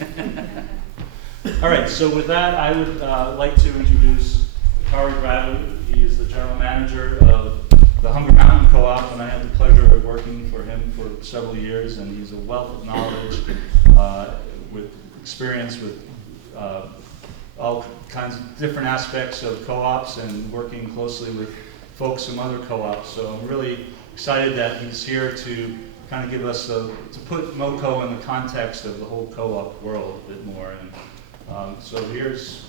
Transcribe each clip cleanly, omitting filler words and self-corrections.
All right, so with that, I would like to introduce Kari Bradley. He is the general manager of the Hunger Mountain Co-op, and I had the pleasure of working for him for several years, and he's a wealth of knowledge with experience with all kinds of different aspects of co-ops and working closely with folks from other co-ops. So I'm really excited that he's here to kind of give us to put MoCo in the context of the whole co-op world a bit more. And so here's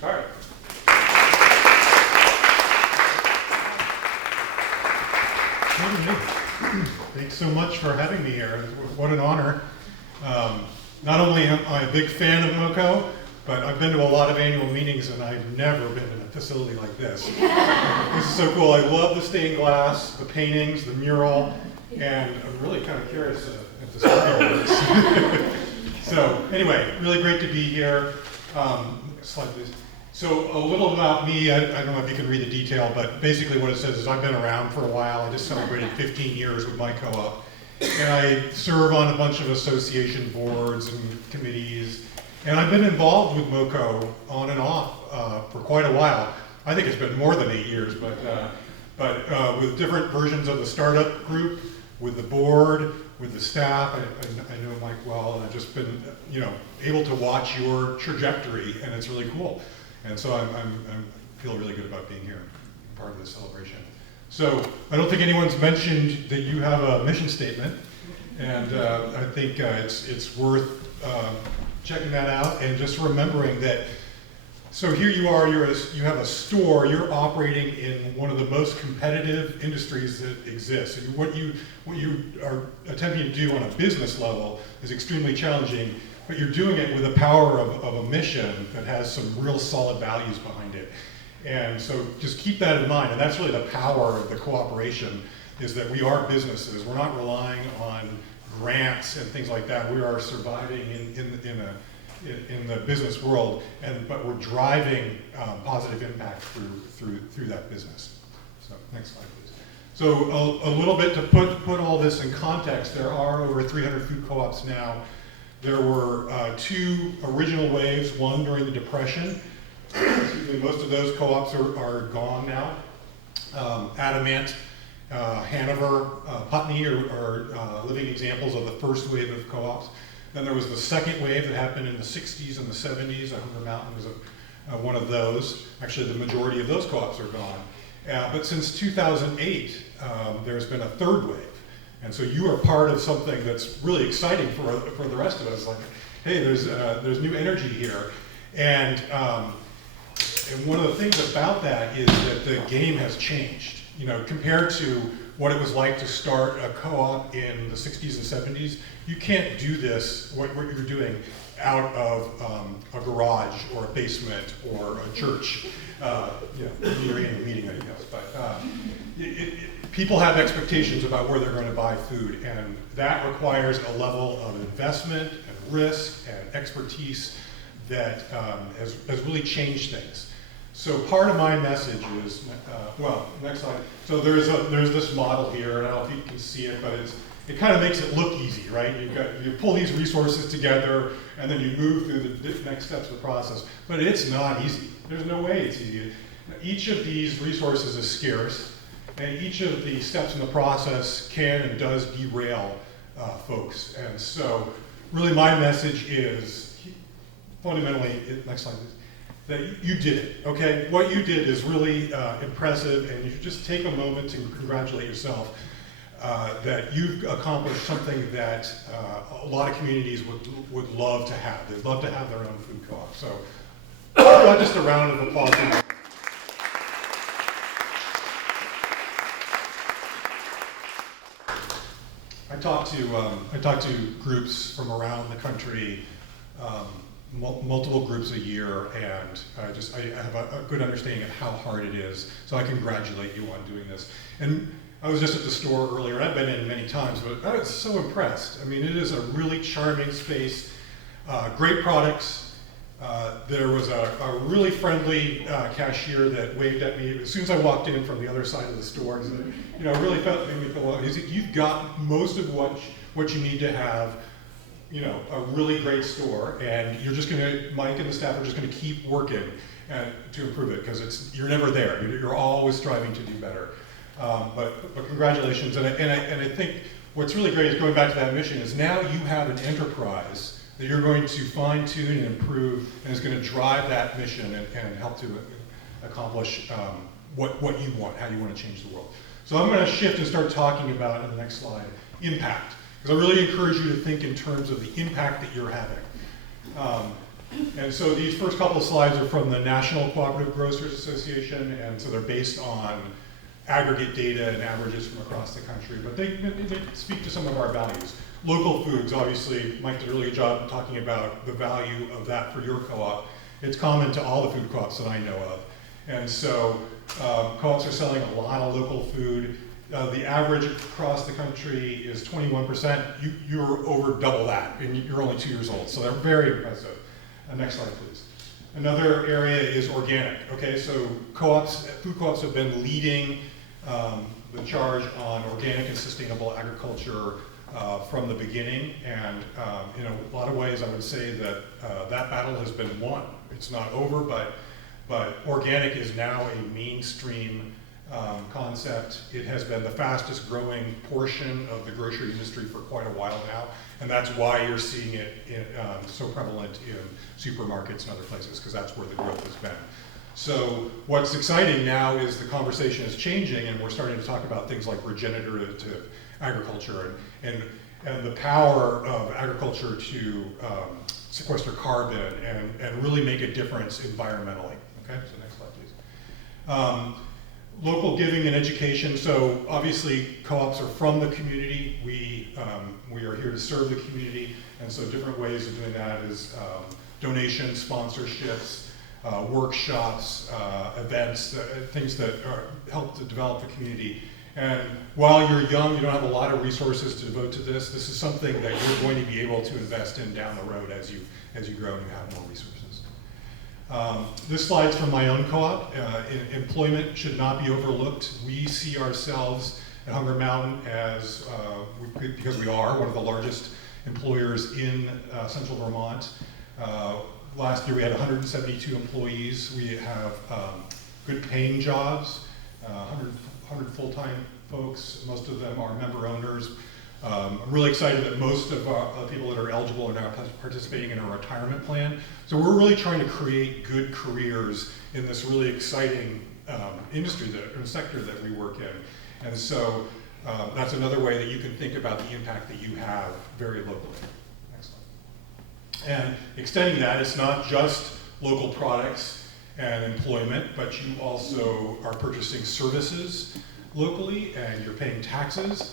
Kari. Thanks so much for having me here. What an honor. Not only am I a big fan of MoCo, but I've been to a lot of annual meetings and I've never been in a facility like this. This is so cool. I love the stained glass, the paintings, the mural, and I'm really kind of curious at the scale of this. So anyway, really great to be here. Next slide, please. So a little about me, I don't know if you can read the detail, but basically what it says is I've been around for a while. I just celebrated 15 years with my co-op. And I serve on a bunch of association boards and committees. And I've been involved with MoCo on and off for quite a while. I think it's been more than 8 years, but with different versions of the startup group, with the board, with the staff. I know Mike well, and I've just been able to watch your trajectory, and it's really cool. And so I feel really good about being here, part of this celebration. So I don't think anyone's mentioned that you have a mission statement, and I think it's worth checking that out and just remembering that. So here you are, you have a store, you're operating in one of the most competitive industries that exists. And what you are attempting to do on a business level is extremely challenging, but you're doing it with the power of a mission that has some real solid values behind it. And so just keep that in mind, and that's really the power of the cooperation, is that we are businesses. We're not relying on grants and things like that. We are surviving in the business world, but we're driving positive impact through that business. So next slide, please. So a little bit to put all this in context, there are over 300 food co-ops now. There were 2 original waves, one during the Depression. Most of those co-ops are gone now. Adamant, Hanover, Putney are living examples of the first wave of co-ops. Then there was the second wave that happened in the 60s and the 70s. Hunger Mountain was one of those. Actually, the majority of those co-ops are gone. But since 2008, there's been a third wave. And so you are part of something that's really exciting for the rest of us. Like, hey, there's new energy here. And one of the things about that is that the game has changed. Compared to what it was like to start a co-op in the 60s and 70s, you can't do this, what you're doing, out of a garage or a basement or a church. You're in a meeting, I guess. But people have expectations about where they're going to buy food, and that requires a level of investment and risk and expertise that has really changed things. So part of my message is, next slide. So there's this model here, and I don't know if you can see it, but it kind of makes it look easy, right? You pull these resources together, and then you move through the next steps of the process. But it's not easy. There's no way it's easy. Each of these resources is scarce, and each of the steps in the process can and does derail folks. And so really my message is fundamentally, next slide please, that you did it, okay? What you did is really impressive, and you should just take a moment to congratulate yourself that you've accomplished something that a lot of communities would love to have. They'd love to have their own food co-op. So not just a round of applause. I talk to groups from around the country, multiple groups a year, and I have a good understanding of how hard it is. So I congratulate you on doing this. And I was just at the store earlier. I've been in many times, but I was so impressed. I mean, it is a really charming space, great products. There was a really friendly cashier that waved at me as soon as I walked in from the other side of the store. And, really made me feel well. He said, "You've got most of what you need to have you know, a really great store, and you're just gonna, Mike and the staff are just gonna keep working to improve it, because you're never there. You're always striving to do better. But congratulations, and I think what's really great is going back to that mission is now you have an enterprise that you're going to fine tune and improve, and is going to drive that mission and help to accomplish what you want, how you want to change the world. So I'm going to shift and start talking about, in the next slide, impact. Because I really encourage you to think in terms of the impact that you're having. And so these first couple of slides are from the National Cooperative Grocers Association, and so they're based on aggregate data and averages from across the country, but they speak to some of our values. Local foods, obviously, Mike did a really good job talking about the value of that for your co-op. It's common to all the food co-ops that I know of. And so co-ops are selling a lot of local food. The average across the country is 21%. You're over double that, and you're only 2 years old, so they're very impressive. Next slide, please. Another area is organic. Okay, so co-ops, food co-ops have been leading the charge on organic and sustainable agriculture from the beginning, and in a lot of ways I would say that that battle has been won. It's not over, but organic is now a mainstream concept. It has been the fastest growing portion of the grocery industry for quite a while now, and that's why you're seeing it so prevalent in supermarkets and other places, because that's where the growth has been. So what's exciting now is the conversation is changing, and we're starting to talk about things like regenerative agriculture and the power of agriculture to sequester carbon and really make a difference environmentally. Okay, so next slide, please. Local giving and education. So obviously co-ops are from the community. We are here to serve the community, and so different ways of doing that is donations, sponsorships, workshops, events, things that help to develop the community. And while you're young, you don't have a lot of resources to devote to this. This is something that you're going to be able to invest in down the road as you grow and you have more resources. This slide's from my own co-op. Employment should not be overlooked. We see ourselves at Hunger Mountain as, because we are one of the largest employers in central Vermont. Last year we had 172 employees. We have good paying jobs, 100 full-time folks. Most of them are member owners. I'm really excited that most of the people that are eligible are now participating in a retirement plan. So we're really trying to create good careers in this really exciting industry, or sector that we work in. And so that's another way that you can think about the impact that you have very locally. Next slide. And extending that, it's not just local products and employment, but you also are purchasing services locally, and you're paying taxes.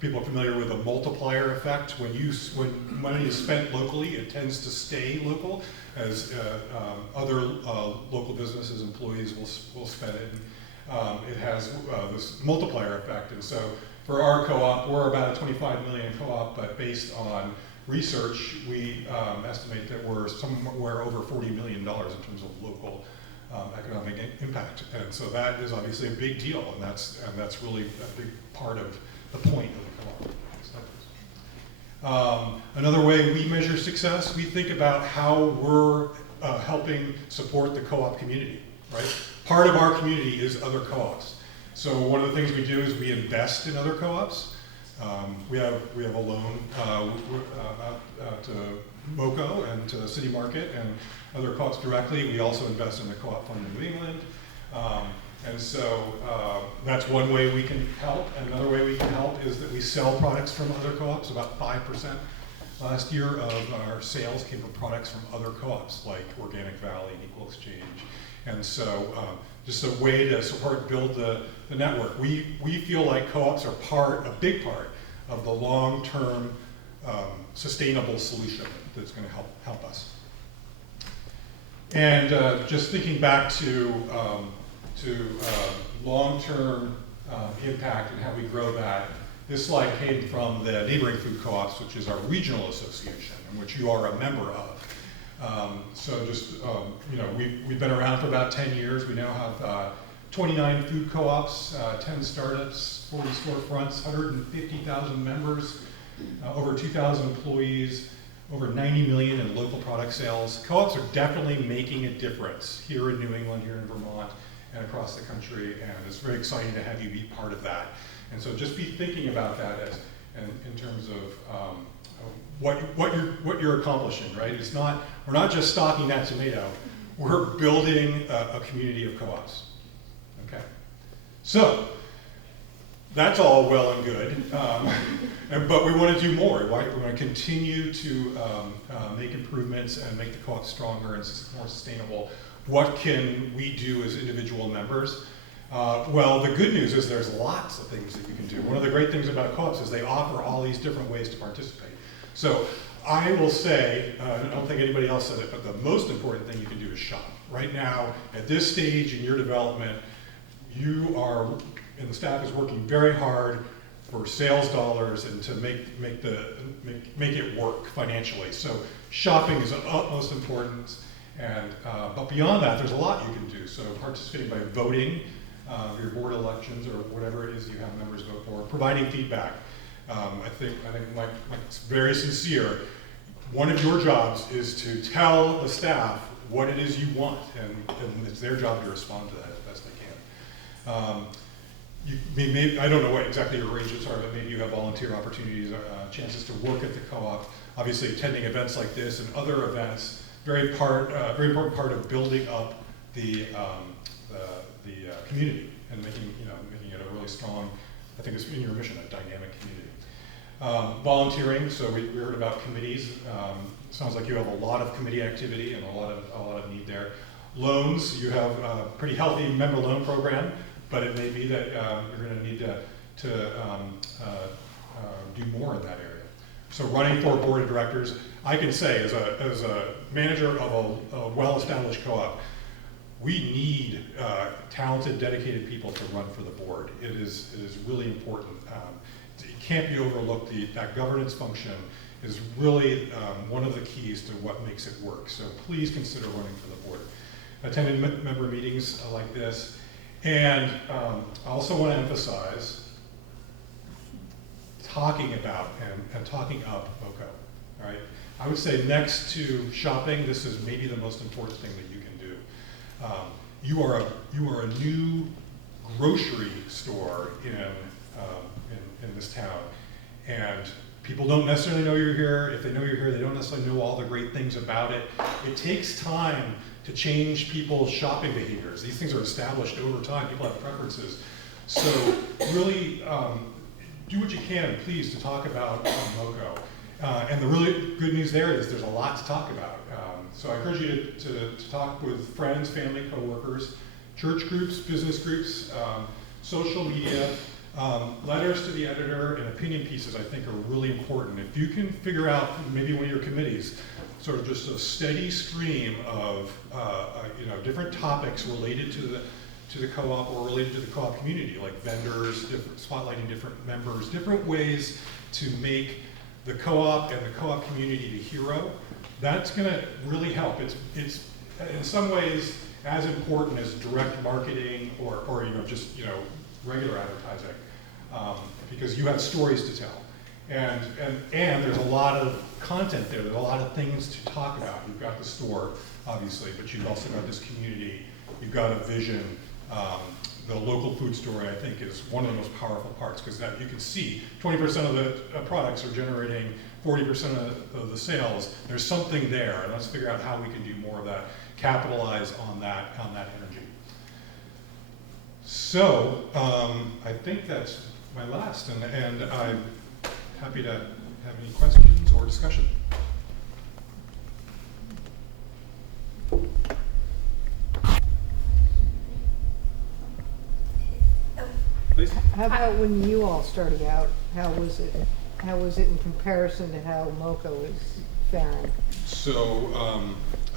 People are familiar with the multiplier effect. When money is spent locally, it tends to stay local, as other local businesses, employees will spend it. It has this multiplier effect, and so for our co-op, we're about a 25 million co-op, but based on research, we estimate that we're somewhere over $40 million in terms of local economic impact, and so that is obviously a big deal, and that's really a big part of the point of the co-op. Another way we measure success, we think about how we're helping support the co-op community, right? Part of our community is other co-ops. So one of the things we do is we invest in other co-ops. We have a loan to MoCo and to City Market and other co-ops directly. We also invest in the Co-op Fund in New England. And so that's one way we can help. Another way we can help is that we sell products from other co-ops. About 5% last year of our sales came from products from other co-ops like Organic Valley and Equal Exchange. And so just a way to support, build the network. We feel like co-ops are a big part of the long-term sustainable solution that's going to help us. And just thinking back to long-term impact and how we grow that, this slide came from the Neighboring Food Co-ops, which is our regional association, in which you are a member of. So just, we've been around for about 10 years. We now have 29 food co-ops, 10 startups, 40 storefronts, 150,000 members. over 2,000 employees, over 90 million in local product sales. Co-ops are definitely making a difference here in New England, here in Vermont, and across the country, and it's very exciting to have you be part of that. And so just be thinking about that as, in terms of what you're accomplishing, right? It's not, we're not just stocking that tomato, we're building a community of co-ops, okay? So, that's all well and good, but we want to do more, right? We want to continue to make improvements and make the co-op stronger and more sustainable. What can we do as individual members? Well, the good news is there's lots of things that you can do. One of the great things about co-ops is they offer all these different ways to participate. So I will say, I don't think anybody else said it, but the most important thing you can do is shop. Right now, at this stage in your development, you are, and the staff is working very hard for sales dollars and to make it work financially. So shopping is of utmost importance, and but beyond that, there's a lot you can do. So participating by voting, your board elections or whatever it is you have members vote for, providing feedback. I think Mike's very sincere. One of your jobs is to tell the staff what it is you want, and it's their job to respond to that as best they can. I don't know what exactly your arrangements are, but maybe you have volunteer opportunities, chances to work at the co-op. Obviously, attending events like this and other events, very important part of building up the community and making it a really strong, I think it's in your mission, a dynamic community. Volunteering, so we heard about committees. Sounds like you have a lot of committee activity and a lot of need there. Loans, you have a pretty healthy member loan program, but it may be that you're going to need to do more in that area. So running for a board of directors, I can say as a manager of a well-established co-op, we need talented, dedicated people to run for the board. It is really important. It can't be overlooked. That governance function is really one of the keys to what makes it work. So please consider running for the board. Attending member meetings like this. And I also want to emphasize talking about and talking up MoCo, right? I would say next to shopping, this is maybe the most important thing that you can do. You are a new grocery store in this town, and people don't necessarily know you're here. If they know you're here, they don't necessarily know all the great things about it. It takes time to change people's shopping behaviors. These things are established over time. People have preferences. So really do what you can, please, to talk about MoCo. And the really good news there is there's a lot to talk about. So I encourage you to talk with friends, family, coworkers, church groups, business groups, social media. Letters to the editor and opinion pieces, I think, are really important. If you can figure out maybe one of your committees, sort of just a steady stream of different topics related to the co-op or related to the co-op community, like vendors, spotlighting different members, different ways to make the co-op and the co-op community the hero, that's going to really help. It's in some ways as important as direct marketing or just regular advertising, because you have stories to tell. And there's a lot of content there. There's a lot of things to talk about. You've got the store, obviously, but you've also got this community. You've got a vision. The local food story, I think, is one of the most powerful parts, because that you can see 20% of the products are generating 40% of the sales. There's something there, and let's figure out how we can do more of that, capitalize on that energy. So I think that's my last, and I'm happy to have any questions or discussion. Please. How about when you all started out? How was it? How was it in comparison to how MoCo is faring? So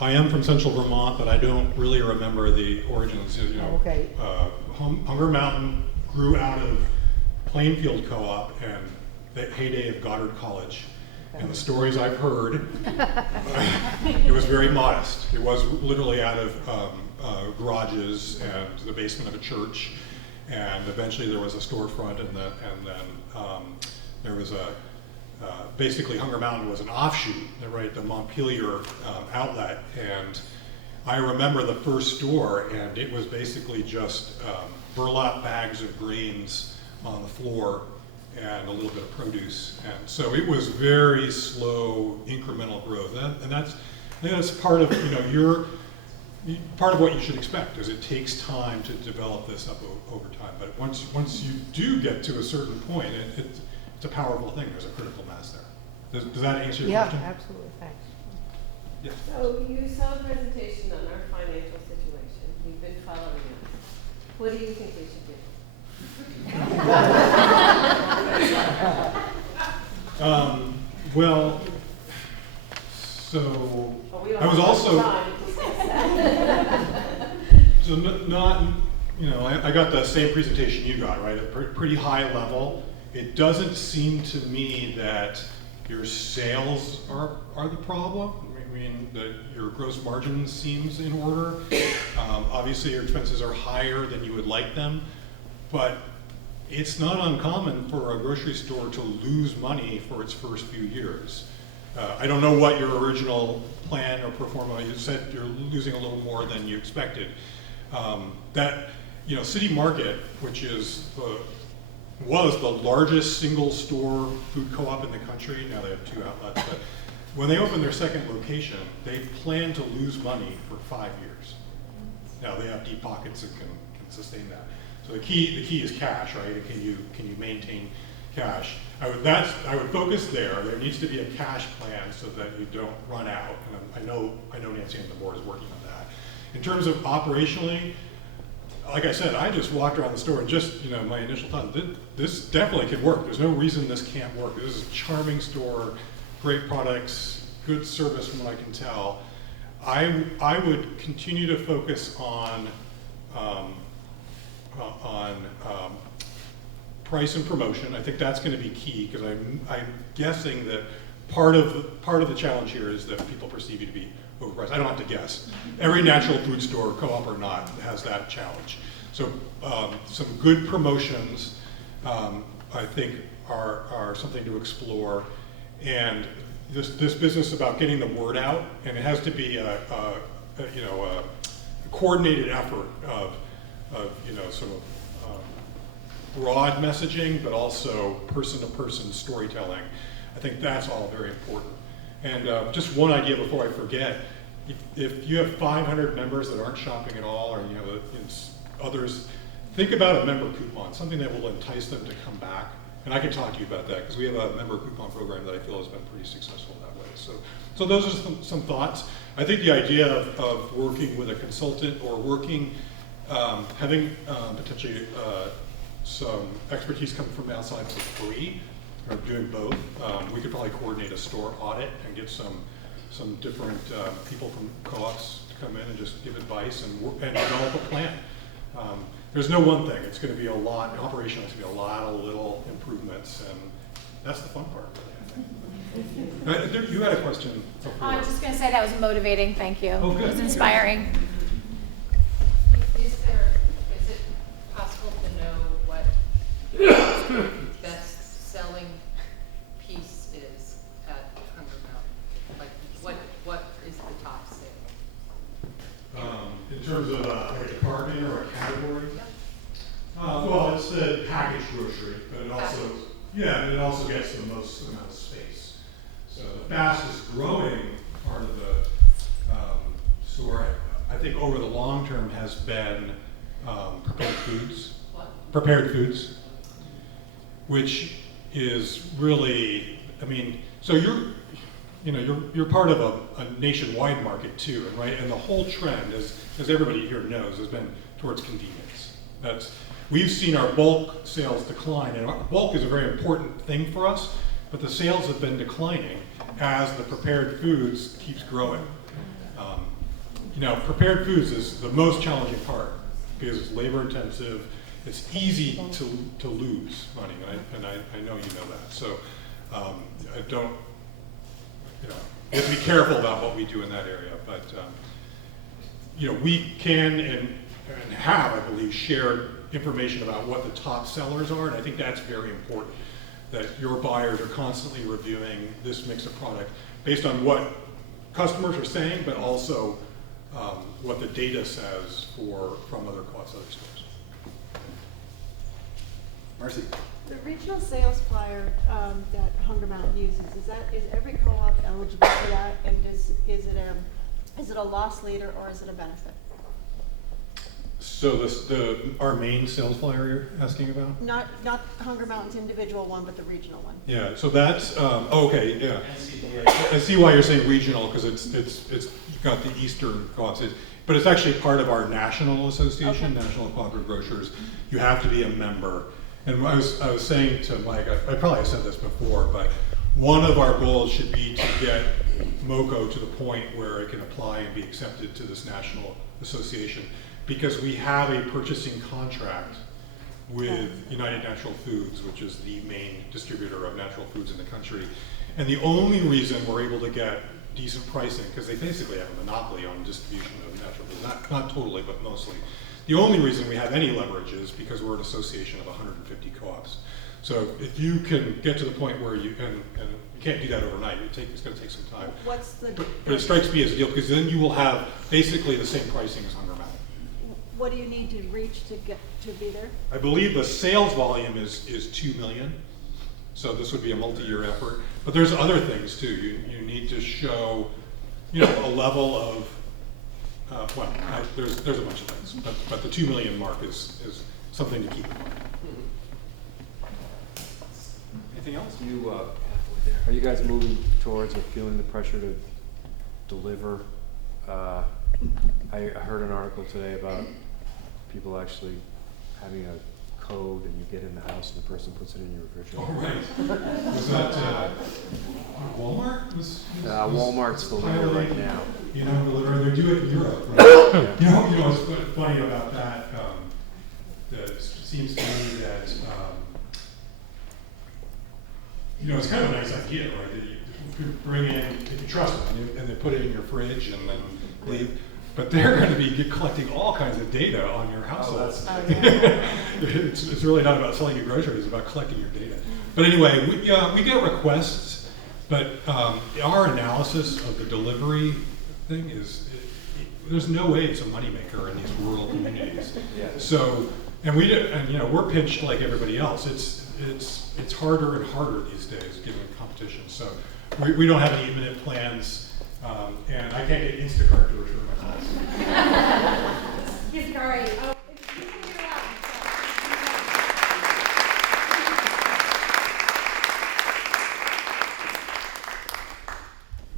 I am from Central Vermont, but I don't really remember the origins. Okay. Hunger Mountain grew out of Plainfield Co-op and the heyday of Goddard College. Okay. And the stories I've heard, it was very modest. It was literally out of garages and the basement of a church. And eventually there was a storefront, and then there was basically Hunger Mountain was an offshoot, right, the Montpelier outlet, and I remember the first store, and it was basically just burlap bags of grains on the floor and a little bit of produce, and so it was very slow incremental growth, and I think that's part of part of what you should expect, is it takes time to develop this up over time. But once you do get to a certain point, it's a powerful thing. There's a critical mass there. Does that answer your question? Yeah, absolutely, thanks. Yes. So you saw a presentation on our financial situation. You've been following us. What do you think we should do? Well, so Well, we don't I was have much also time to discuss that. so not I got the same presentation you got, right? At pretty high level. It doesn't seem to me that your sales are the problem. I mean, that your gross margin seems in order. Obviously, your expenses are higher than you would like them, but it's not uncommon for a grocery store to lose money for its first few years. I don't know what your original plan or pro forma, you said you're losing a little more than you expected. City Market, which was the largest single store food co-op in the country, now they have 2 outlets, but when they opened their second location, they plan to lose money for 5 years. Now they have deep pockets and can sustain that. So the key is cash, right? Can you maintain cash? I would focus there. There needs to be a cash plan so that you don't run out. And I know Nancy and the board is working on that. In terms of operationally, like I said, I just walked around the store and just, my initial thought, this definitely can work. There's no reason this can't work. This is a charming store, great products, good service from what I can tell. I would continue to focus on price and promotion. I think that's going to be key, because I'm guessing that part of the challenge here is that people perceive you to be overpriced. I don't have to guess. Every natural food store, co-op or not, has that challenge. So some good promotions, I think, are something to explore. And this business about getting the word out, and it has to be a coordinated effort of sort of broad messaging, but also person-to-person storytelling. I think that's all very important. And just one idea before I forget, if you have 500 members that aren't shopping at all, or others, think about a member coupon, something that will entice them to come back. And I can talk to you about that, because we have a member coupon program that I feel has been pretty successful that way. So those are some thoughts. I think the idea of working with a consultant, or having potentially some expertise come from outside for free, or doing both. We could probably coordinate a store audit and get some different people from co-ops to come in and just give advice and develop a plan. There's no one thing. It's going to be a lot. Operationally, it's going to be a lot of little improvements, and that's the fun part, really, I think. You had a question before. I'm just going to say that was motivating. Thank you. Oh, good. It was inspiring. Is it possible to know what the best selling piece is at Hunger Mountain? Like, what is the top sale? In terms of like a department or a category? Well, it's the packaged grocery, but it also gets the most amount of space. So the fastest growing part of the store, I think over the long term, has been prepared foods. What? Prepared foods, which is really, so you're part of a nationwide market too, right? And the whole trend, as everybody here knows, has been towards convenience. We've seen our bulk sales decline, and bulk is a very important thing for us, but the sales have been declining as the prepared foods keeps growing. Prepared foods is the most challenging part, because it's labor intensive. It's easy to lose money, and I know you know that. So I don't, we have to be careful about what we do in that area. But we can and have, I believe, shared information about what the top sellers are, and I think that's very important. that your buyers are constantly reviewing this mix of product based on what customers are saying, but also what the data says from other co-ops, other stores. Marcy. The regional sales flyer that Hunger Mountain uses, is every co-op eligible for that? And is it a loss leader or is it a benefit? So our main sales flyer you're asking about? Not Hunger Mountain's individual one, but the regional one. Yeah, so that's, okay, yeah. I see why you're saying regional, because it's you've got the Eastern co-ops, but it's actually part of our national association, Okay. National Cooperative Grocers. You have to be a member. And I was saying to Mike, I probably said this before, but one of our goals should be to get MoCo to the point where it can apply and be accepted to this national association, because we have a purchasing contract with United Natural Foods, which is the main distributor of natural foods in the country. And the only reason we're able to get decent pricing, because they basically have a monopoly on distribution of natural foods, not totally, but mostly. The only reason we have any leverage is because we're an association of 150 co-ops. So if you can get to the point where you can't do that overnight, it's going to take some time. What's the? But it strikes me as a deal, because then you will have basically the same pricing as Hunger Mountain. What do you need to reach to get to be there? I believe the sales volume is 2 million. So this would be a multi-year effort. But there's other things too. You need to show, a level of, there's a bunch of things. But the 2 million mark is something to keep in mind. Anything else? Are you guys moving towards or feeling the pressure to deliver? I heard an article today about people actually having a code and you get in the house and the person puts it in your refrigerator. Oh, right. Was that Walmart? Walmart's the leader right now. They do it in Europe. Right? Yeah. What's funny about that, that it seems to me that, it's kind of a nice idea, right? That you bring in, if you trust them, and they put it in your fridge and then leave. But they're going to be collecting all kinds of data on your household. It's really not about selling you groceries, it's about collecting your data. But anyway, we get requests, but our analysis of the delivery thing is, there's no way it's a moneymaker in these rural communities. Yeah. So, we're pinched like everybody else. It's harder and harder these days given competition. So we don't have any imminent plans, and I can't get Instacart to return my calls.